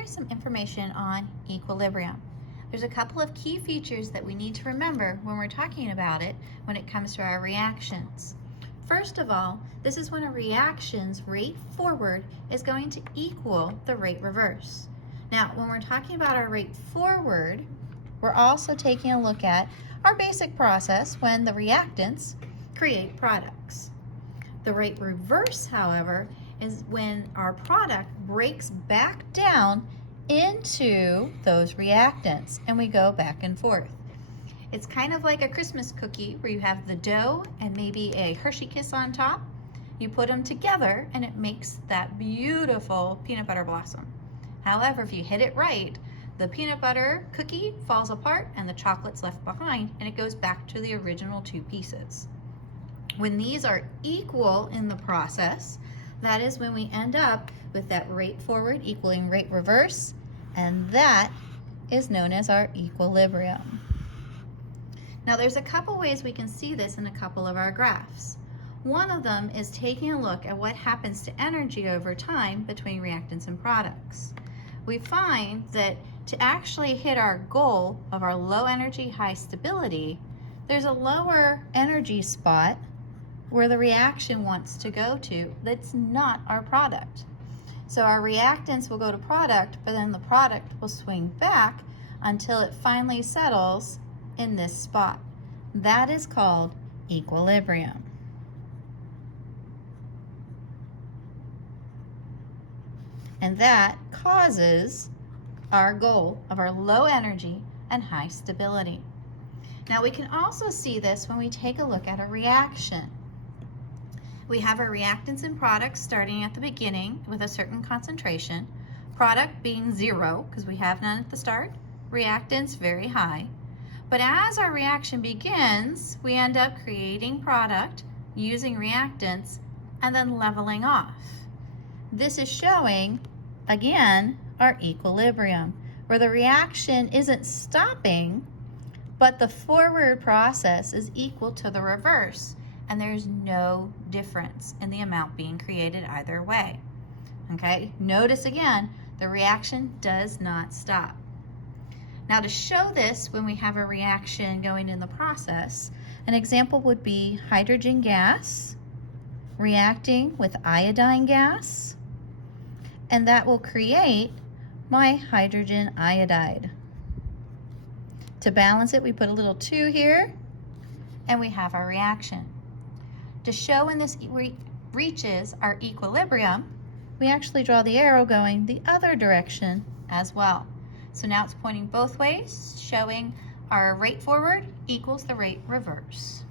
here's some information on equilibrium. There's a couple of key features that we need to remember when we're talking about it when it comes to our reactions. First of all, this is when a reaction's rate forward is going to equal the rate reverse. Now, when we're talking about our rate forward, we're also taking a look at our basic process when the reactants create products. The rate reverse, however, is when our product breaks back down into those reactants and we go back and forth. It's kind of like a Christmas cookie where you have the dough and maybe a Hershey Kiss on top. You put them together and it makes that beautiful peanut butter blossom. However, if you hit it right, the peanut butter cookie falls apart and the chocolate's left behind and it goes back to the original two pieces. When these are equal in the process, that is when we end up with that rate forward equaling rate reverse, and that is known as our equilibrium. Now there's a couple ways we can see this in a couple of our graphs. One of them is taking a look at what happens to energy over time between reactants and products. We find that to actually hit our goal of our low energy, high stability, there's a lower energy spot where the reaction wants to go to that's not our product. So our reactants will go to product, but then the product will swing back until it finally settles in this spot. That is called equilibrium. And that causes our goal of our low energy and high stability. Now we can also see this when we take a look at a reaction. We have our reactants and products starting at the beginning with a certain concentration, product being 0 because we have none at the start, reactants very high. But as our reaction begins, we end up creating product using reactants and then leveling off. This is showing, again, our equilibrium, where the reaction isn't stopping, but the forward process is equal to the reverse, and there's no difference in the amount being created either way. Okay, notice again, the reaction does not stop. Now to show this when we have a reaction going in the process, an example would be hydrogen gas reacting with iodine gas, and that will create my hydrogen iodide. To balance it, we put a little 2 here, and we have our reaction. To show when this reaches our equilibrium, we actually draw the arrow going the other direction as well. So now it's pointing both ways, showing our rate forward equals the rate reverse.